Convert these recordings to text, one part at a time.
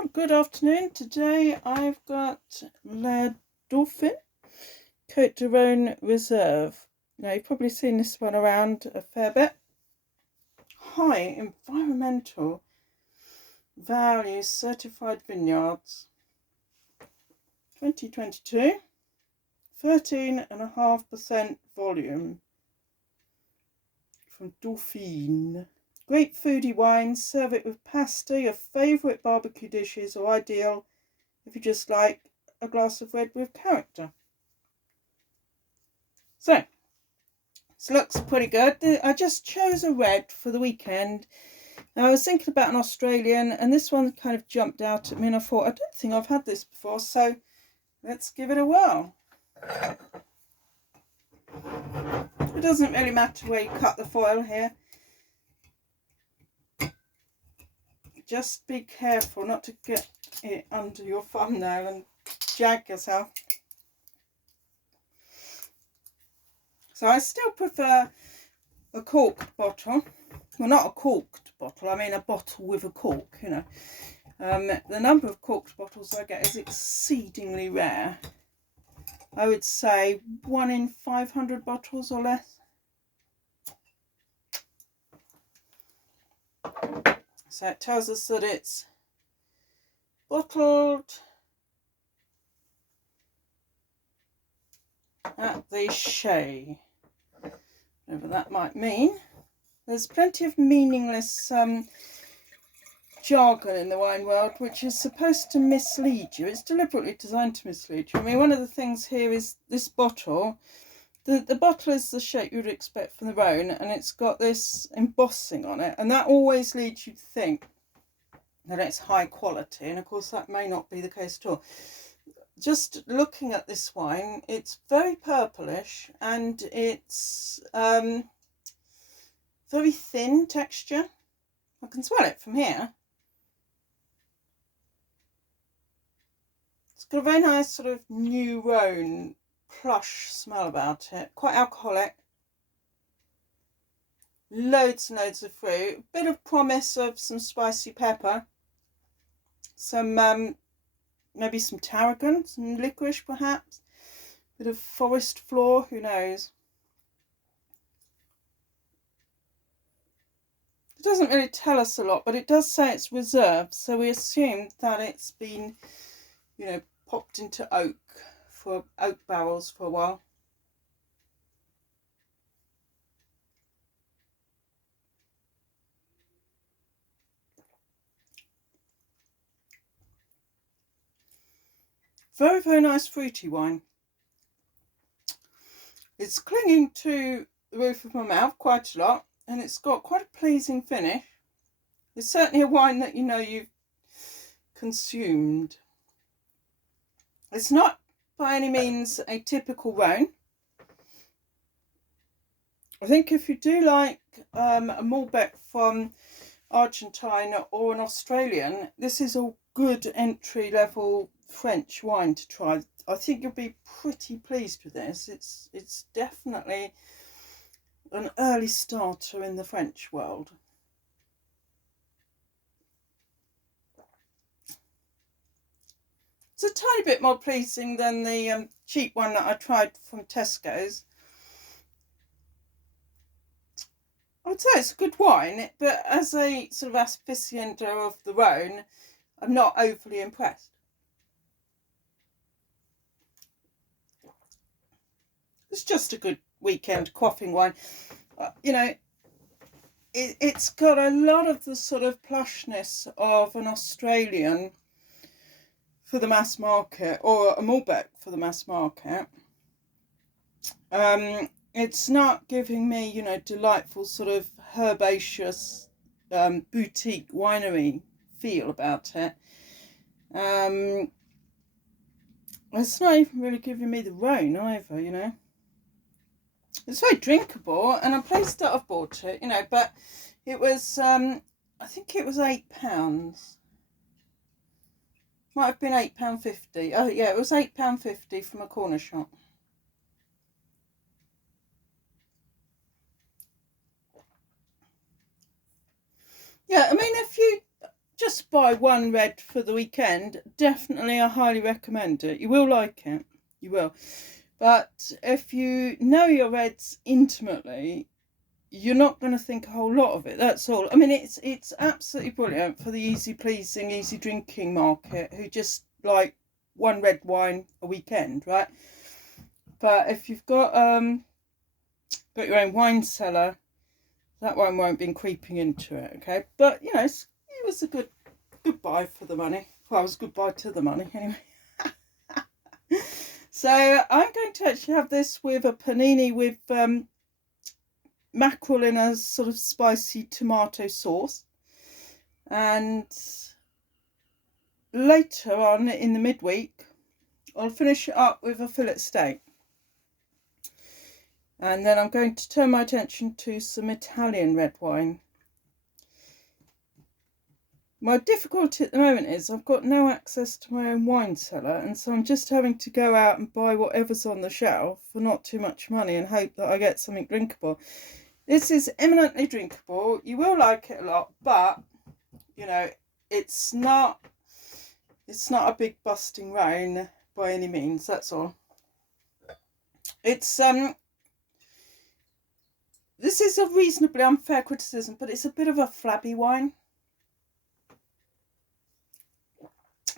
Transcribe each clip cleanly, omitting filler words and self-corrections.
Well, good afternoon. Today I've got La Dauphine, Côtes de Rhône Reserve. Now, you've probably seen this one around a fair bit. High environmental values certified vineyards. 2022, 13.5% volume from Dauphins. Great foodie wines, serve it with pasta, your favourite barbecue dishes, or ideal if you just like a glass of red with character. So, this looks pretty good. I just chose a red for the weekend. Now, I was thinking about an Australian, and this one kind of jumped out at me, and I thought, I don't think I've had this before, so let's give it a whirl. It doesn't really matter where you cut the foil here. Just be careful not to get it under your thumbnail and jag yourself. So I still prefer a corked bottle. Well, not a corked bottle, I mean a bottle with a cork, you know. The number of corked bottles I get is exceedingly rare. I would say 1 in 500 bottles or less. So it tells us that it's bottled at the Staye, whatever that might mean. There's plenty of meaningless jargon in the wine world which is supposed to mislead you. It's deliberately designed to mislead you. I mean, one of the things here is this bottle. The bottle is the shape you'd expect from the Rhône, and it's got this embossing on it, and that always leads you to think that it's high quality, and of course that may not be the case at all. Just looking at this wine, it's very purplish, and it's very thin texture. I can smell it from here. It's got a very nice sort of new Rhône plush smell about it. Quite alcoholic. Loads and loads of fruit. A bit of promise of some spicy pepper. Some maybe some tarragon, some licorice perhaps. Bit of forest floor, who knows. It doesn't really tell us a lot, but it does say it's reserved, so we assume that it's been, you know, popped into oak barrels for a while. Very, very nice fruity wine. It's clinging to the roof of my mouth quite a lot, and it's got quite a pleasing finish. It's certainly a wine that you know you've consumed. It's not by any means a typical Rhône. I think if you do like a Malbec from Argentine or an Australian, this is a good entry-level French wine to try. I think you'll be pretty pleased with this. It's definitely an early starter in the French world. It's a tiny bit more pleasing than the cheap one that I tried from Tesco's. I would say it's a good wine, but as a sort of aficionado of the Rhône, I'm not overly impressed. It's just a good weekend quaffing wine. You know, it's got a lot of the sort of plushness of an Australian for the mass market, or a Malbec for the mass market. It's not giving me, you know, delightful sort of herbaceous boutique winery feel about it. It's not even really giving me the Rhône either, you know. It's very drinkable, and I'm pleased that I've bought it, you know, but it was, I think it was £8. Might have been £8.50. Oh yeah, it was £8.50 from a corner shop. Yeah, I mean, if you just buy one red for the weekend, definitely I highly recommend it. You will like it. You will. But if you know your reds intimately, you're not going to think a whole lot of it. That's all. I mean, it's absolutely brilliant for the easy pleasing, easy drinking market who just like one red wine a weekend, right? But if you've got your own wine cellar, that one won't be creeping into it, okay? But you know, it was a good buy for the money. Well, it was a good buy to the money anyway. So I'm going to actually have this with a panini with mackerel in a sort of spicy tomato sauce, and later on in the midweek I'll finish it up with a fillet steak, and then I'm going to turn my attention to some Italian red wine. My difficulty at the moment is I've got no access to my own wine cellar, and so I'm just having to go out and buy whatever's on the shelf for not too much money and hope that I get something drinkable. This is eminently drinkable. You will like it a lot, but you know, it's not a big busting Rhône by any means. That's all. It's this is a reasonably unfair criticism, but it's a bit of a flabby wine.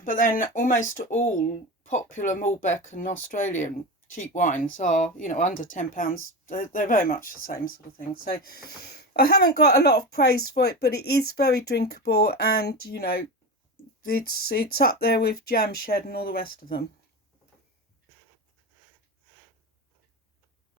But then almost all popular Malbec and Australian cheap wines are, you know, under £10. They're very much the same sort of thing. So I haven't got a lot of praise for it, but it is very drinkable, and you know, it's up there with Jam Shed and all the rest of them.